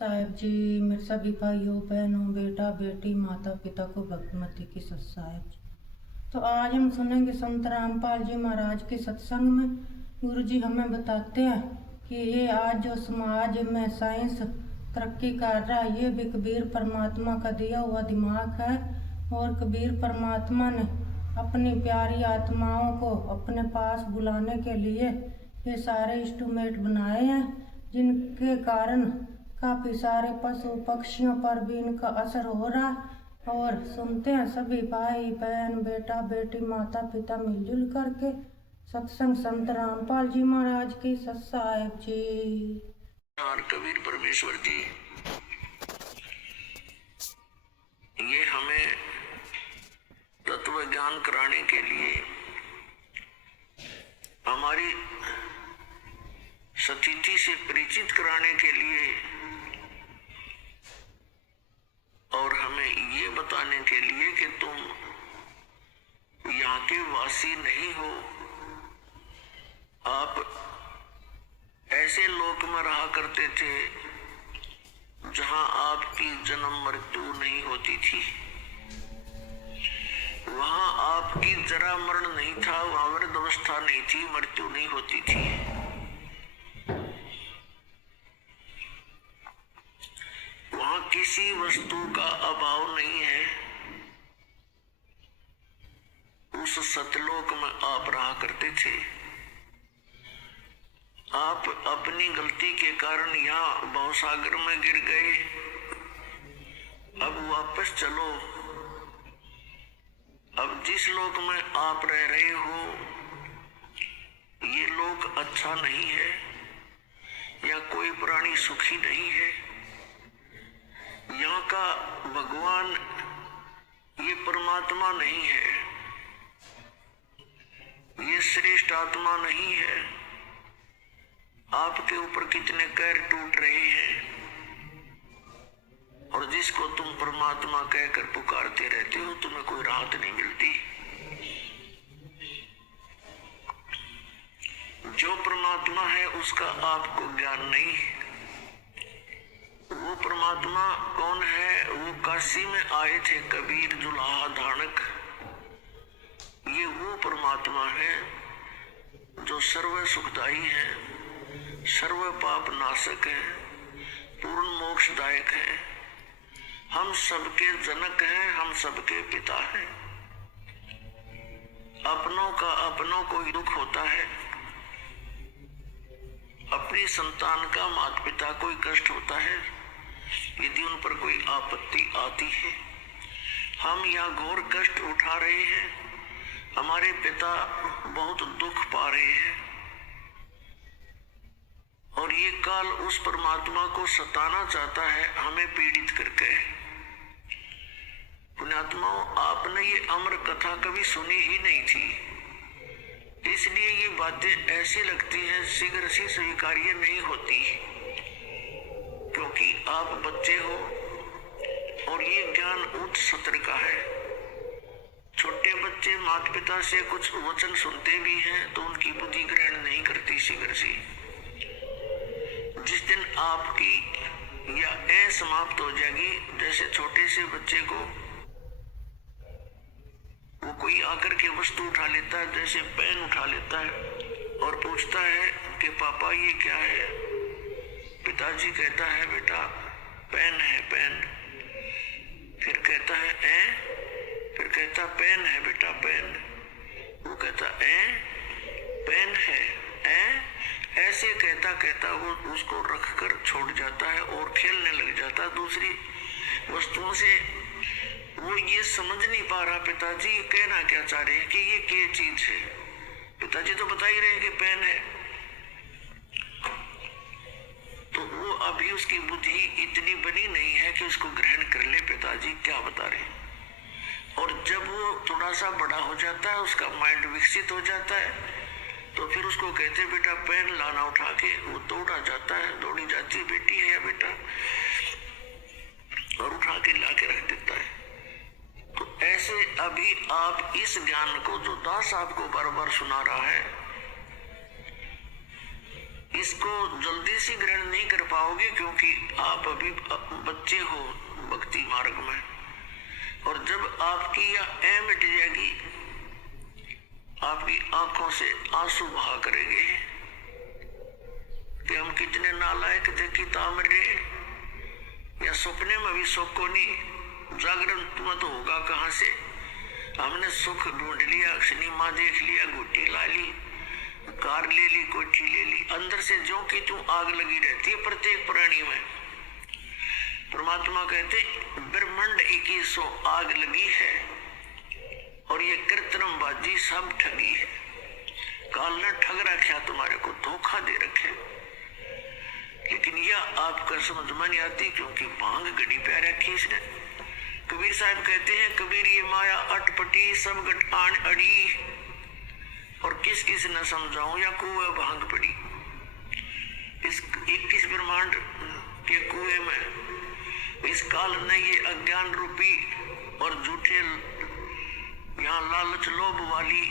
साहेब जी, मेरे सभी भाइयों बहनों बेटा बेटी माता पिता को भक्तिमती की सत साहेब जी। तो आज हम सुनेंगे संत रामपाल जी महाराज के सत्संग में गुरु जी हमें बताते हैं कि ये आज जो समाज में साइंस तरक्की कर रहा है, ये भी कबीर परमात्मा का दिया हुआ दिमाग है। और कबीर परमात्मा ने अपनी प्यारी आत्माओं को अपने पास बुलाने के लिए ये सारे इंस्ट्रूमेंट बनाए हैं, जिनके कारण काफ़ी सारे पशु पक्षियों पर भी इनका असर हो रहा। और सुनते हैं सभी भाई बहन बेटा बेटी माता पिता मिलजुल करके सत्संग संत रामपाल जी महाराज की सत साहेब जी। और कबीर परमेश्वर जी ये हमें तत्व ज्ञान कराने के लिए, हमारी सतिथि से परिचित कराने के लिए और हमें ये बताने के लिए कि तुम यहाँ के वासी नहीं हो, आप ऐसे लोक में रहा करते थे जहां आपकी जन्म मृत्यु नहीं होती थी, वहां आपकी जरा मरण नहीं था, वहां वृद्ध अवस्था नहीं थी, मृत्यु नहीं होती थी। वहां किसी वस्तु का अभाव नहीं है। उस सतलोक में आप रहा करते थे। आप अपनी गलती के कारण यहाँ भवसागर में गिर गए। अब वापस चलो। अब जिस लोक में आप रह रहे हो ये लोक अच्छा नहीं है, या कोई प्राणी सुखी नहीं है। यहाँ का भगवान ये परमात्मा नहीं है, ये श्रेष्ठ आत्मा नहीं है। आपके ऊपर कितने कैर टूट रहे हैं, और जिसको तुम परमात्मा कहकर पुकारते रहते हो तुम्हें कोई राहत नहीं मिलती। जो परमात्मा है उसका आपको ज्ञान नहीं। वो परमात्मा कौन है? वो काशी में आए थे कबीर दुल्हा धानक। ये वो परमात्मा है जो सर्व सुखदाई है, सर्व पाप नाशक है, पूर्ण मोक्षदायक है, हम सबके जनक हैं, हम सबके पिता हैं। अपनों का अपनों को ही दुख होता है, अपनी संतान का माता पिता को ही कष्ट होता है यदि उन पर कोई आपत्ति आती है। हम यहाँ घोर कष्ट उठा रहे हैं, हमारे पिता बहुत दुख पा रहे हैं, और ये काल उस परमात्मा को सताना चाहता है हमें पीड़ित करके। पुण्यात्माओं, आपने ये अमर कथा कभी सुनी ही नहीं थी, इसलिए ये बातें ऐसी लगती हैं शीघ्र से स्वीकार्य नहीं होती, क्योंकि आप बच्चे हो और ये ज्ञान उच्च सत्र का है। छोटे बच्चे माता पिता से कुछ वचन सुनते भी हैं तो उनकी बुद्धि ग्रहण नहीं करती शीघ्र से। जिस दिन आपकी या समाप्त हो जाएगी, जैसे छोटे से बच्चे को वो कोई आकर के वस्तु उठा लेता है, जैसे पेन उठा लेता है और पूछता है कि पापा ये क्या है? पिताजी कहता है बेटा पेन है पेन। फिर कहता है फिर कहता पेन है बेटा पेन। वो कहता पेन है ऐसे कहता कहता वो उसको रखकर छोड़ जाता है और खेलने लग जाता है दूसरी वस्तुओं से। वो ये समझ नहीं पा रहा पिताजी कहना क्या चाह रहे हैं कि ये क्या चीज है। पिताजी तो बता ही रहे हैं कि पेन है। तो वो अभी उसकी बुद्धि इतनी बनी नहीं है कि उसको ग्रहण कर ले पिताजी क्या बता रहे हैं। और जब वो थोड़ा सा बड़ा हो जाता है, उसका माइंड विकसित हो जाता है, तो फिर उसको कहते बेटा पेन लाना उठा के। वो दौड़ा जाता है, दौड़ी जाती है बेटी है या बेटा, और उठा के ला के रख देता है। तो ऐसे अभी आप इस ज्ञान को जो दास आपको बार बार सुना रहा है, इसको जल्दी से ग्रहण नहीं कर पाओगे, क्योंकि आप अभी बच्चे हो भक्ति मार्ग में। और जब आपकी यह ऐ मिट जाएगी, आपकी आंखों से आंसू बहा करेंगे कि हम कितने नालायक थे कि तामरे, या सपने में भी सुख को नहीं, जागरण मत होगा कहां से। हमने सुख ढूंढ लिया, सिनेमा देख लिया, गुट्टी ला ली, कार ले ली, कोठी ले ली, अंदर से जो कि तू आग लगी रहती है प्रत्येक प्राणी में। परमात्मा कहते ब्रह्मांड 2100 आग लगी है, और ये कृत्रिमबाजी सब ठगी है। काल ने ठग रखा, तुम्हारे को धोखा दे रखे, लेकिन यह आपका समझ में नहीं आती, क्योंकि भांग गड़ी प्यार रखी इसने। कबीर साहब कहते हैं, कबीर ये माया अटपटी सब गठान अड़ी, और किस किस न समझाऊं या कुएं भांग पड़ी। इस 21 ब्रह्मांड के कुएं में इस काल ने ये अज्ञान रूपी और झूठे, यहाँ लालच लोभ वाली,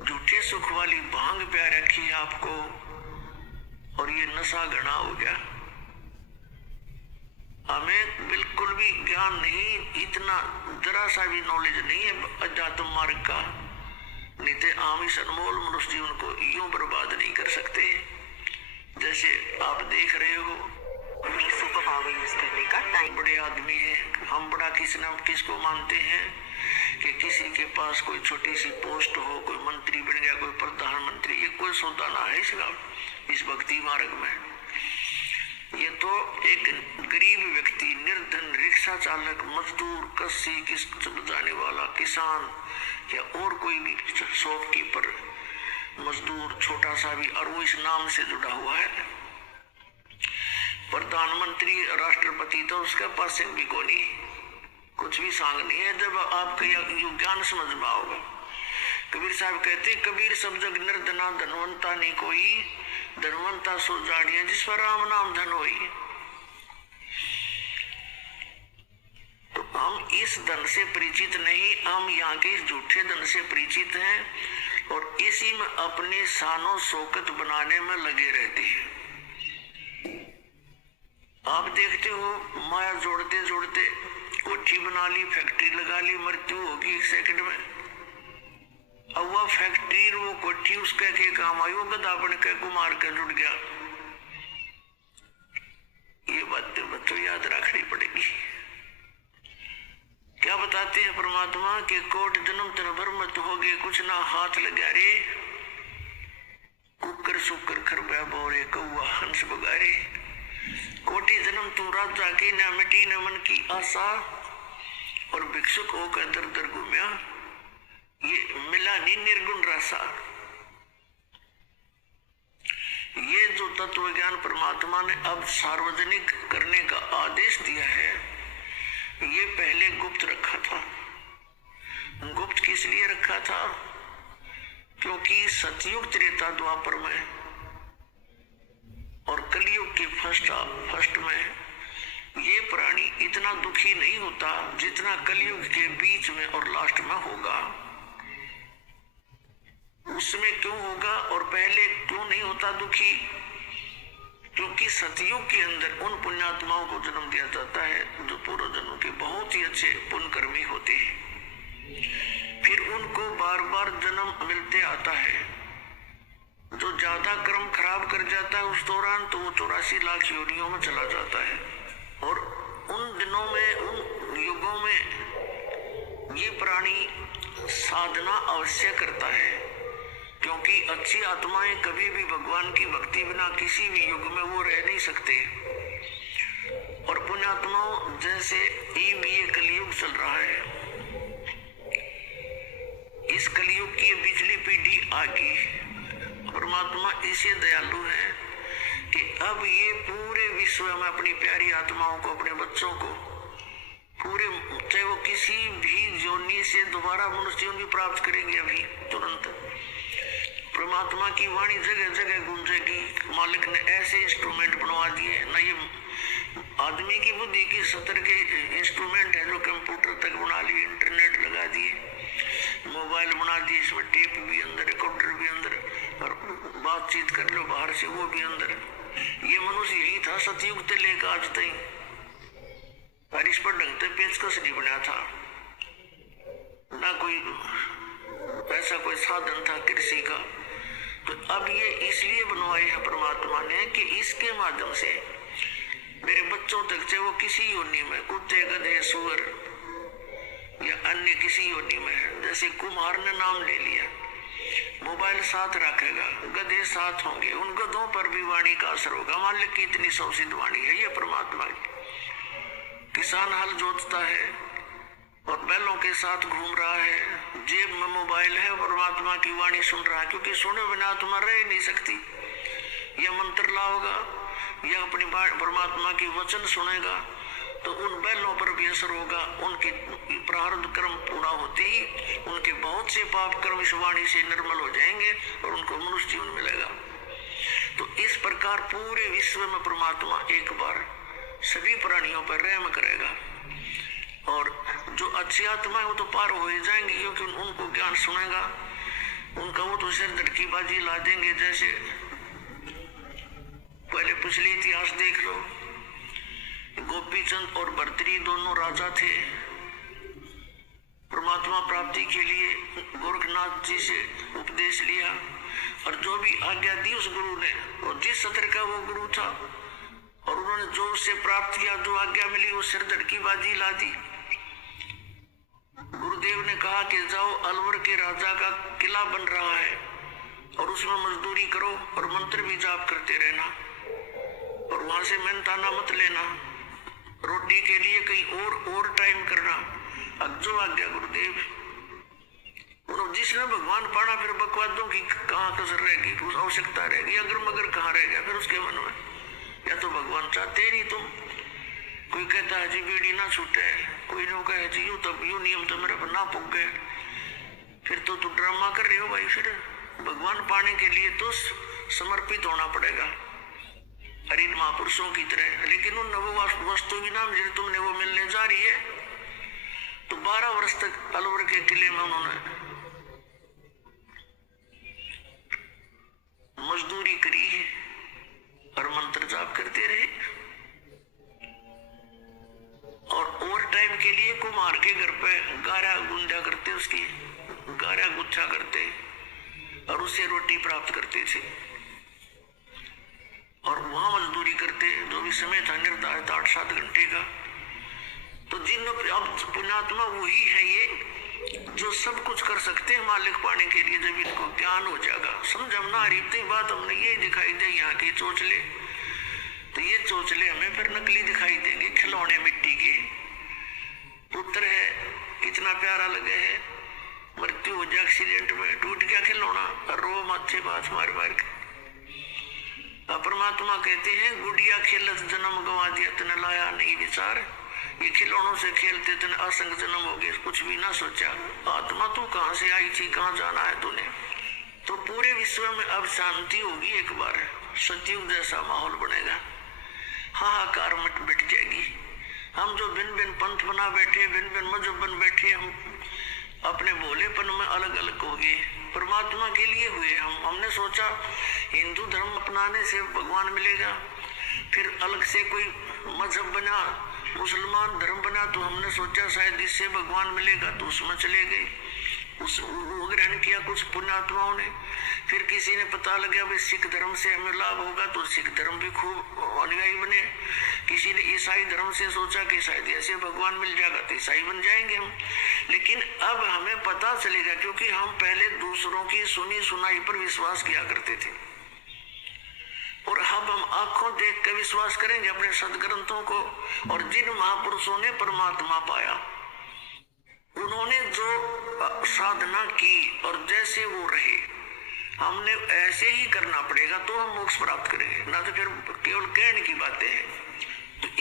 झूठे सुख वाली भांग प्यार रखी है आपको, और ये नशा घना हो गया। हमें बिल्कुल भी ज्ञान नहीं, इतना जरा सा भी नॉलेज नहीं है अध्यात्म मार्ग का, नहीं तो आम इस अनमोल मनुष्य जीवन को यूं बर्बाद नहीं कर सकते। जैसे आप देख रहे हो, सुपर पावर यूज करने का टाइम। बड़े आदमी हैं, हम बड़ा किसको मानते हैं कि किसी के पास कोई छोटी सी पोस्ट हो, कोई मंत्री बन गया, कोई प्रधानमंत्री, ये कोई सौदा ना है इसका इस भक्ति मार्ग में। ये तो एक गरीब व्यक्ति, निर्धन, रिक्शा चालक, मजदूर, कस्सी, किस्त बजाने वाला, किसान, या और कोई भी शॉपकीपर, मजदूर छोटा सा भी, और वो इस नाम से जुड़ा हुआ है। प्रधानमंत्री, राष्ट्रपति, तो उसके पास भी को नहीं, कुछ भी सांग नहीं है। जब आपका यह ज्ञान समझ में आओगे, कबीर साहब कहते, कबीर सब जग निर्धना धनवंता नहीं कोई, धनवंता सो जानिए जिस पर राम नाम धन होई। तो हम इस धन से परिचित नहीं, हम यहाँ के इस झूठे धन से परिचित हैं, और इसी में अपने शानो शौकत बनाने में लगे रहते हैं। आप देखते हो, माया जोड़ते जोड़ते कोठी बना ली, फैक्ट्री लगा ली, मृत्यु होगी 1 सेकंड में। अब वह फैक्ट्री, वो कोठी उसके के काम आई, वो गधा बन के कुमार के जुड़ गया। ये बातें बच्चों याद रखनी पड़ेगी। क्या बताते हैं परमात्मा के कोट जन्म तन भर मत हो गए, कुछ ना हाथ लगा रे, कुकर सुकर खरबा बोरे, कौआ हंस बगारे। कोटि जन्म तू राजा की, न मिटी न मन की आशा, और भिक्षुक होकर दर दर घूमया, ये मिला नहीं निर्गुण रासा। ये जो तत्व ज्ञान परमात्मा ने अब सार्वजनिक करने का आदेश दिया है, ये पहले गुप्त रखा था। गुप्त किस लिए रखा था? क्योंकि सतयुग, त्रेता, द्वापर में और कलयुग के फर्स्ट में ये प्राणी इतना दुखी नहीं होता जितना कलयुग के बीच में और लास्ट में होगा। उसमें क्यों होगा और पहले क्यों नहीं होता दुखी? क्योंकि सतयुग के अंदर उन पुण्यात्माओं को जन्म दिया जाता है जो पूर्व जन्म के बहुत ही अच्छे पुण्यकर्मी होते हैं। फिर उनको बार बार जन्म मिलते आता है। जो ज्यादा कर्म खराब कर जाता है उस दौरान तो वो 84 लाख योनियों में चला जाता है। और उन दिनों में, उन युगों में ये प्राणी साधना अवश्य करता है, क्योंकि अच्छी आत्माएं कभी भी भगवान की भक्ति बिना किसी भी युग में वो रह नहीं सकते। और पुण्यात्माओं जैसे ये कलयुग चल रहा है, इस कलयुग की पिछली पीढ़ी आगे परमात्मा इसे दयालु है कि अब ये पूरे विश्व में अपनी प्यारी आत्माओं को, अपने बच्चों को पूरे, चाहे वो किसी भी योनि से दोबारा मनुष्य जीवन भी प्राप्त करेंगे अभी तुरंत, परमात्मा की वाणी जगह जगह गूंजेगी। मालिक ने ऐसे इंस्ट्रूमेंट बनवा दिए ना, ये आदमी की बुद्धि की सतर के इंस्ट्रूमेंट है जो कंप्यूटर तक बना लिए, इंटरनेट लगा दिए, मोबाइल बना दिए, इसमें टेप भी अंदर, रिकॉर्डर भी अंदर, और बातचीत कर लो बाहर से, वो भी अंदर। ये मनुष्य यही था सतयुग से लेकर आज तक, और इस पर ढंग से पेचकस नहीं बना था, ना कोई ऐसा कोई साधन था कृषि का। तो अब ये इसलिए बनवाए है परमात्मा ने कि इसके माध्यम से मेरे बच्चों तक, चाहे वो किसी योनि में, कुत्ते गधे सुअर या अन्य किसी योनि में है, जैसे कुम्हार ने नाम ले लिया, मोबाइल साथ रखेगा, गधे साथ होंगे, उन गधों पर भी वाणी का असर होगा। मालिक की इतनी सौसिद्ध वाणी है ये परमात्मा की। किसान हल जोतता है और बैलों के साथ घूम रहा है, जेब में मोबाइल है, परमात्मा की वाणी सुन रहा है, क्योंकि सुने बिना तुम रह नहीं सकती। या मंत्र लाओगा या अपनी परमात्मा की वचन सुनेगा तो उन बैलों पर भी असर होगा। उनके प्रारब्ध कर्म पूरा होते ही उनके बहुत से पाप कर्म इस वाणी से निर्मल हो जाएंगे और उनको मनुष्य जीवन मिलेगा। तो इस प्रकार पूरे विश्व में परमात्मा एक बार सभी प्राणियों पर रहम करेगा, और जो अच्छी आत्मा है वो तो पार हो ही जाएंगे, क्योंकि उनको ज्ञान सुनेगा, उनका वो तो सिर धड़की बाजी ला देंगे। जैसे पहले पिछले इतिहास देख लो, गोपीचंद और भर्तृहरि दोनों राजा थे। परमात्मा प्राप्ति के लिए गोरखनाथ जी से उपदेश लिया, और जो भी आज्ञा दी उस गुरु ने, और जिस सत्र का वो गुरु था, और उन्होंने जो उससे प्राप्त किया, जो आज्ञा मिली, वो सिर धड़की बाजी ला दी। गुरुदेव ने कहा कि जाओ, अलवर के राजा का किला बन रहा है और उसमें मजदूरी करो और मंत्र भी जाप करते रहना, और वहां से मेहनताना मत लेना, रोटी के लिए कहीं और टाइम करना। अब जो आज्ञा गुरुदेव, और जिसने भगवान पाना, फिर बकवादों की कहाँ कसर रहेगी, उस आवश्यकता रहेगी, अगर मगर कहाँ रह गया फिर उसके मन में। या तो भगवान चाहते नहीं तुम, कोई कहता है जी बीड़ी ना छूटे, कोई नो कहे जी यूं नियम तो मेरे पर ना पुग गए, फिर तो तू ड्रामा कर रही हो भाई। फिर भगवान पाने के लिए तो समर्पित होना पड़ेगा, हरिन महापुरुषों की तरह। लेकिन उन नवो वस्तु की नाम जिन्हें तुमने वो मिलने जा रही है, तो 12 वर्ष तक अलवर के किले में उन्होंने मजदूरी करी है और मंत्र जाप करते रहे, और टाइम के लिए कुम्हार के घर पे गारा गुंजा करते, उसकी गारा गुच्छा करते और उससे रोटी प्राप्त करते थे, और वहां मजदूरी करते, जो भी समय था निर्धारित 8-7 घंटे का। तो जिन अब पुण्यात्मा वही है ये जो सब कुछ कर सकते हैं मालिक पाने के लिए, जब इनको ज्ञान हो जाएगा। समझ हम ना इतनी बात हमने ये दिखाई दे यहाँ की चोचले, तो ये चोचले हमें फिर नकली दिखाई देंगे, खिलौने मिट्टी के। पुत्र है कितना प्यारा लगे है, मृत्यु हो जाए एक्सीडेंट में, टूट गया खिलौना और रो माथे बात मार मार के। परमात्मा कहते हैं गुड़िया खेलत जन्म गवा दिया तने लाया नहीं विचार, ये खिलौनों से खेलते तने असंग जन्म हो गए, कुछ भी ना सोचा। आत्मा तू कहाँ से आई थी, कहाँ जाना है तूने। तो पूरे विश्व में अब शांति होगी, एक बार सतयुग जैसा माहौल बनेगा, हाहाकार मिट जाएगी। हम जो भिन्न भिन्न पंथ बना बैठे, भिन्न भिन्न मजहब बन बैठे, हम अपने भोलेपन में अलग अलग हो गए, परमात्मा के लिए हुए। हमने सोचा हिंदू धर्म अपनाने से भगवान मिलेगा, फिर अलग से कोई मजहब बना, मुसलमान धर्म बना, तो हमने सोचा शायद इससे भगवान मिलेगा, तो उसमें चले गए, वो ग्रहण किया कुछ पुण्यात्माओं ने। फिर किसी ने पता लगा भाई सिख धर्म से हमें लाभ होगा, तो सिख धर्म भी खूब अनुयायी बने। किसी ने ईसाई धर्म से सोचा कि शायद ऐसे भगवान मिल जाएगा तो ईसाई बन जाएंगे हम। लेकिन अब हमें पता चलेगा, क्योंकि हम पहले दूसरों की सुनी सुनाई पर विश्वास किया करते थे, और अब हम आंखों देख कर विश्वास करेंगे अपने सदग्रंथों को। और जिन महापुरुषों ने परमात्मा पाया, उन्होंने जो साधना की और जैसे वो रहे, हमने ऐसे ही करना पड़ेगा, तो हम मोक्ष प्राप्त करेंगे, ना तो फिर केवल कहने की बातें हैं।